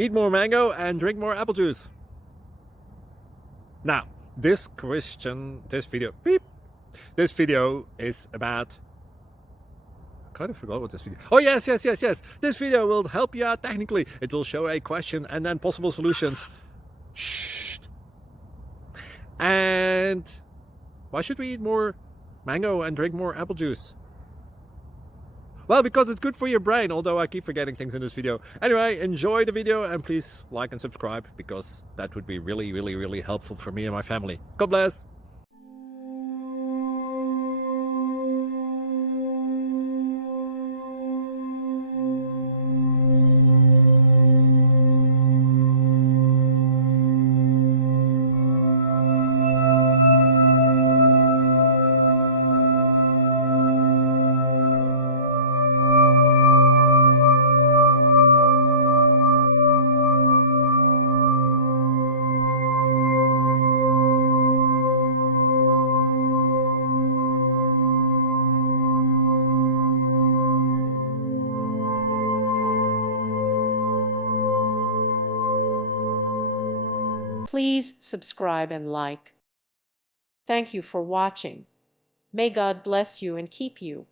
Eat more mango and drink more apple juice. Now, this video is about, I kind of forgot what this video. Oh, yes. This video will help you out technically. It will show a question and then possible solutions. Shh. And why should we eat more mango and drink more apple juice? Well, because it's good for your brain, although I keep forgetting things in this video. Anyway, enjoy the video and please like and subscribe, because that would be really helpful for me and my family. God bless! Please subscribe and like. Thank you for watching. May God bless you and keep you.